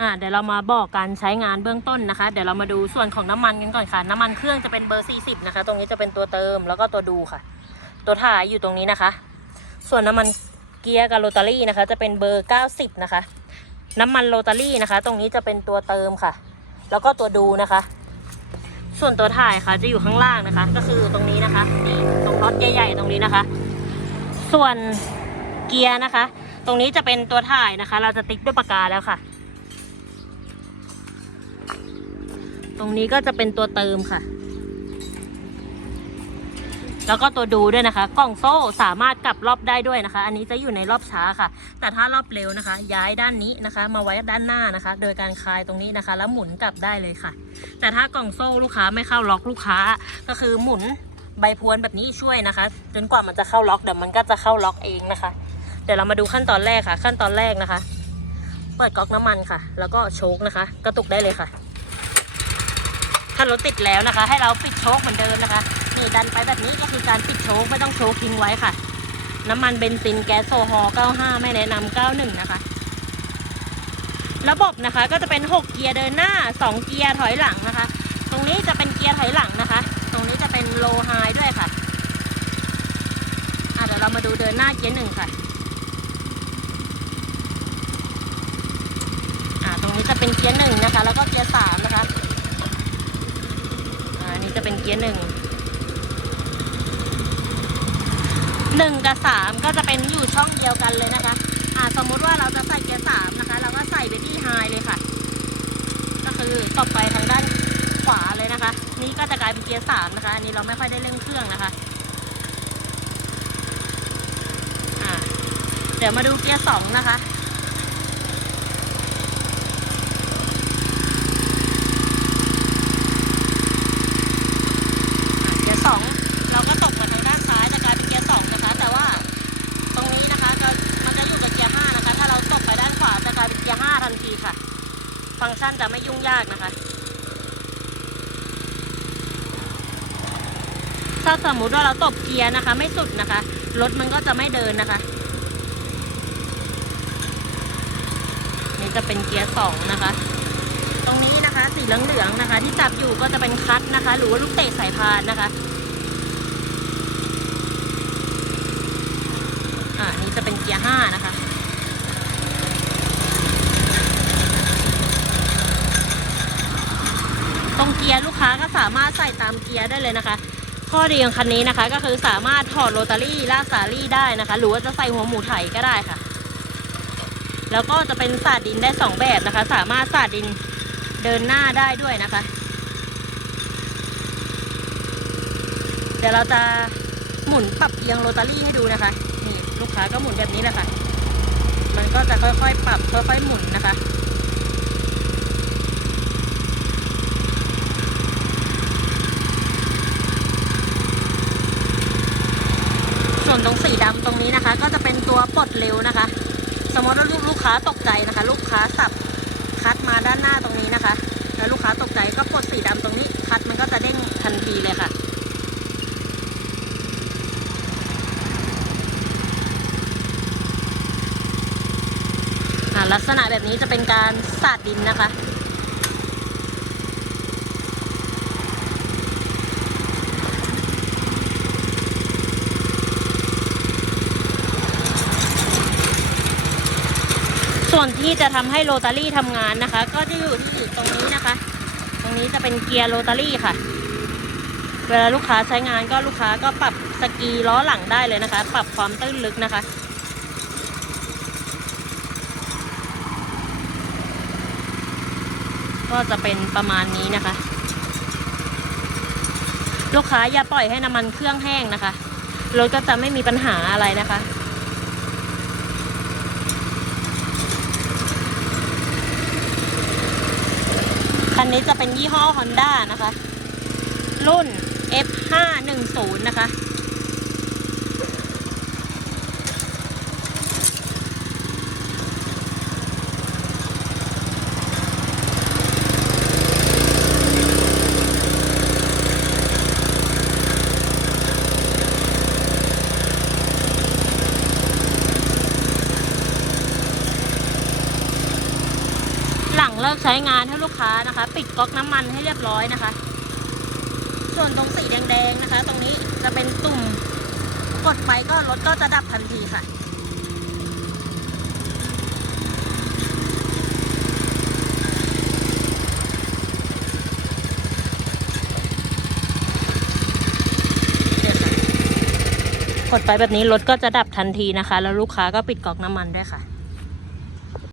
อ่าเดี๋ยวเรามาบอกการใช้งานเบื้องต้นนะคะ เดี๋ยวเรามาดูส่วนของน้ำมันกันก่อนค่ะ น้ำมันเครื่องจะเป็นเบอร์ 40 นะคะ ตรงนี้จะเป็นตัวเติมแล้วก็ตัวดูค่ะ ตัวถ่ายอยู่ตรงนี้นะคะ ส่วนน้ำมันเกียร์กับโรตารี่นะคะ จะเป็นเบอร์ 90 นะคะ น้ำมันโรตารี่นะคะ ตรงนี้จะเป็นตัวเติมค่ะ แล้วก็ตัวดูนะคะ ส่วนตัวถ่ายค่ะจะอยู่ข้างล่างนะคะ ก็คือตรงนี้นะคะนี่ตรงน็อตใหญ่ๆตรงนี้นะคะ ส่วนเกียร์นะคะ ตรงนี้จะเป็นตัวถ่ายนะคะ เราจะติ๊กด้วยปากกาแล้วค่ะ ตรงนี้ก็จะเป็นตัวเติมค่ะ แล้วก็ตัวดูด้วยนะคะ กล่องโซ่สามารถกลับรอบได้ด้วยนะคะ อันนี้จะอยู่ในรอบช้าค่ะ แต่ถ้ารอบเร็วนะคะ ย้ายด้านนี้นะคะ มาไว้ด้านหน้านะคะ โดยการคลายตรงนี้นะคะ แล้วหมุนกลับได้เลยค่ะ แต่ถ้ากล่องโซ่ลูกค้าไม่เข้าล็อกลูกค้า ก็คือหมุนใบพวนแบบนี้ช่วยนะคะจนกว่ามันจะเข้าล็อกเดี๋ยวมันก็จะเข้าล็อกเองนะคะ เดี๋ยวเรามาดูขั้นตอนแรกค่ะ ขั้นตอนแรกนะคะ เปิดก๊อกน้ำมันค่ะ แล้วก็โชคนะคะ กระตุกได้เลยค่ะ ถ้ารถติดแล้วนะคะ ให้เราปิดโชคเหมือนเดิมนะคะนี่ดันไปแบบนี้ก็คือการปิดโชคไม่ต้องโชคทิ้งไว้ค่ะ น้ำมันเบนซินแก๊สโซฮอล์95 ไม่แนะนำ91 นะคะ ระบบนะคะก็จะเป็น 6 เกียร์เดินหน้า 2 เกียร์ถอยหลังนะคะ ตรงนี้จะเป็นเกียร์ถอยหลังนะคะ ตรงนี้จะเป็นโลไฮด้วยค่ะอะเดี๋ยวเรามาดูเดินหน้าเกียร์หนึ่งค่ะอ่าตรงนี้จะเป็นเกียร์หนึ่งนะคะ แล้วก็เกียร์สามนะคะ เกียร์หนึ่งหนึ่งกับสามก็จะเป็นอยู่ช่องเดียวกันเลยนะคะ อ่าสมมุติว่าเราจะใส่เกียร์สามนะคะ เราก็ใส่ไปที่ไฮเลยค่ะ ก็คือตบไปทางด้านขวาเลยนะคะ นี่ก็จะกลายเป็นเกียร์สามนะคะอันนี้เราไม่ค่อยได้เร่งเครื่องนะคะเดี๋ยวมาดูเกียร์สองนะคะ อะเกียร์สองเราก็ตกมาทางด้านซ้ายจะกลายเป็นเกียร์สองนะคะ แต่ว่าตรงนี้นะคะก็มันจะอยู่กับเกียร์ห้านะคะ ถ้าเราตกไปด้านขวาจะกลายเป็นเกียร์ห้า ทันทีค่ะ ฟังก์ชันจะไม่ยุ่งยากนะคะ ถ้าสมมุติว่าเราตบเกียร์นะคะ ไม่สุดนะคะ รถมันก็จะไม่เดินนะคะ นี่จะเป็นเกียร์สองนะคะ ตรงนี้นะคะ สีเหลืองๆนะคะ ที่จับอยู่ก็จะเป็นคลัตช์นะคะ หรือว่าลูกเตะสายพานนะคะอ่านี่จะเป็นเกียร์ห้านะคะ ตรง เกียร์ลูกค้าก็สามารถใส่ตามเกียร์ได้เลยนะคะ ข้อดีของคันนี้นะคะก็คือสามารถถอดโรตารี่ลากสาลี่ได้นะคะ หรือว่าจะใส่หัวหมูไถก็ได้ค่ะ แล้วก็จะเป็นสาดดินได้สองแบบนะคะ สามารถสาดดินเดินหน้าได้ด้วยนะคะ เดี๋ยวเราจะหมุนปรับเอียงโรตารี่ให้ดูนะคะ นี่ลูกค้าก็หมุนแบบนี้แหละค่ะ มันก็จะค่อยๆปรับค่อยๆหมุนนะคะ ส่วนตรงสีดำตรง นี้นะคะ ก็จะเป็นตัวปลดเร็วนะคะ สมมติว่าลูกค้าตกใจนะคะ ลูกค้าสับคัดมาด้านหน้าตรงนี้นะคะ แล้วลูกค้าตกใจก็ปลดสีดำตรงนี้ คัดมันก็จะเด้งทันทีเลยค่ะลักษณะแบบนี้จะเป็นการสาดดินนะคะ ส่วนที่จะทำให้โรตารี่ทำงานนะคะ ก็จะอยู่ที่ตรงนี้นะคะ ตรงนี้จะเป็นเกียร์โรตารี่ค่ะ เวลาลูกค้าใช้งานก็ลูกค้าก็ปรับสกีล้อหลังได้เลยนะคะ ปรับความตื้นลึกนะคะก็จะเป็นประมาณนี้นะคะ ลูกค้าอย่าปล่อยให้น้ำมันเครื่องแห้งนะคะ รถก็จะไม่มีปัญหาอะไรนะคะ นนี้จะเป็นยี่ห้อ Honda นะคะ รุ่น F510 นะคะ เลิกใช้งานให้ลูกค้านะคะ ปิดก๊อกน้ำมันให้เรียบร้อยนะคะ ส่วนตรงสีแดงๆนะคะ ตรงนี้จะเป็นตุ่มกดไปก็รถก็จะดับทันทีค่ะกดไปแบบนี้รถก็จะดับทันทีนะคะ แล้วลูกค้าก็ปิดก๊อกน้ำมันด้วยค่ะ